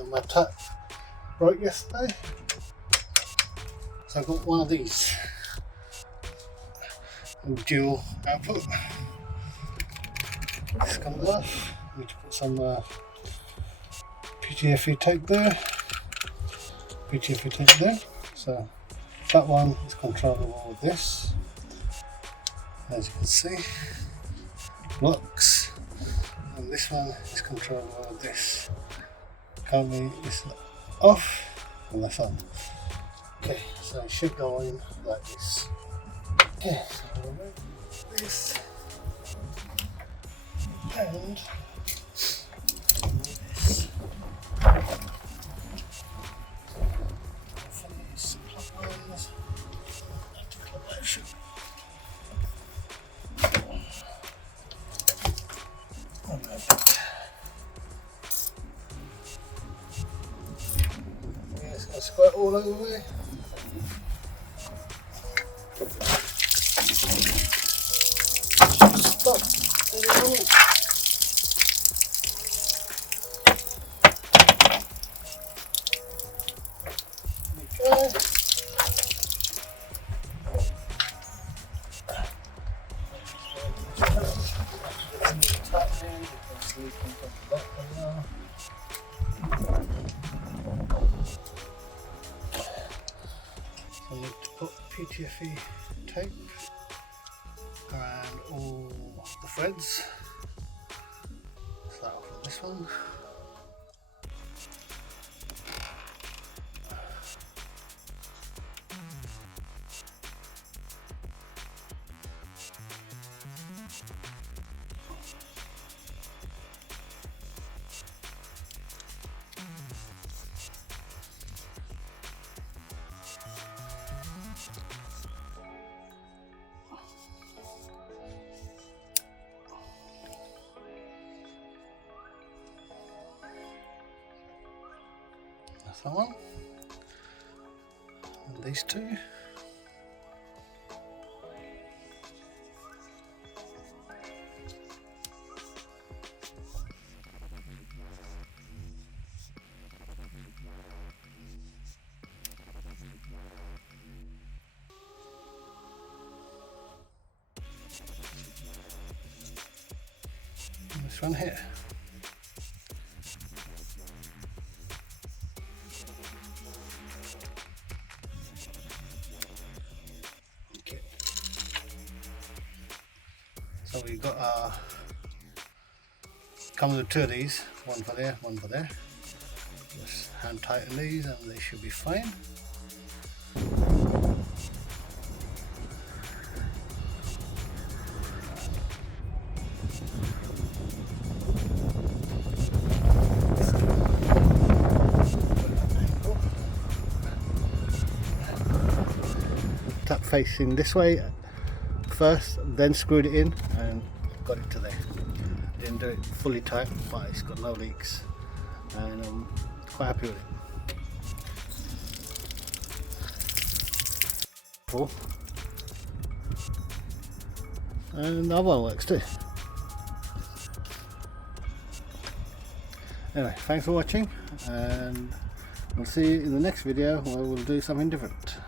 So my tap broke yesterday, so I got one of these dual output. This comes off. I need to put some PTFE tape there. PTFE tape there. So that one is controllable with this. As you can see, locks, and this one is controllable with this. Currently it's off and that's on. Okay, so it should go in like this. Okay, so we'll remove this and remove this. From these plug ones, anti-collision. Yeah, it's going to squirt all over me. Stop. I need to put PTFE tape around all the threads. Start off with this one. That's that one. And these two. And this one here. So we've got come with two of these, one for there, one for there. Just hand tighten these and they should be fine. Tap facing this way first, then screwed it in and got it to there. Didn't do it fully tight, but it's got no leaks and I'm quite happy with it. And the other one works too. Anyway, thanks for watching and we'll see you in the next video where we'll do something different.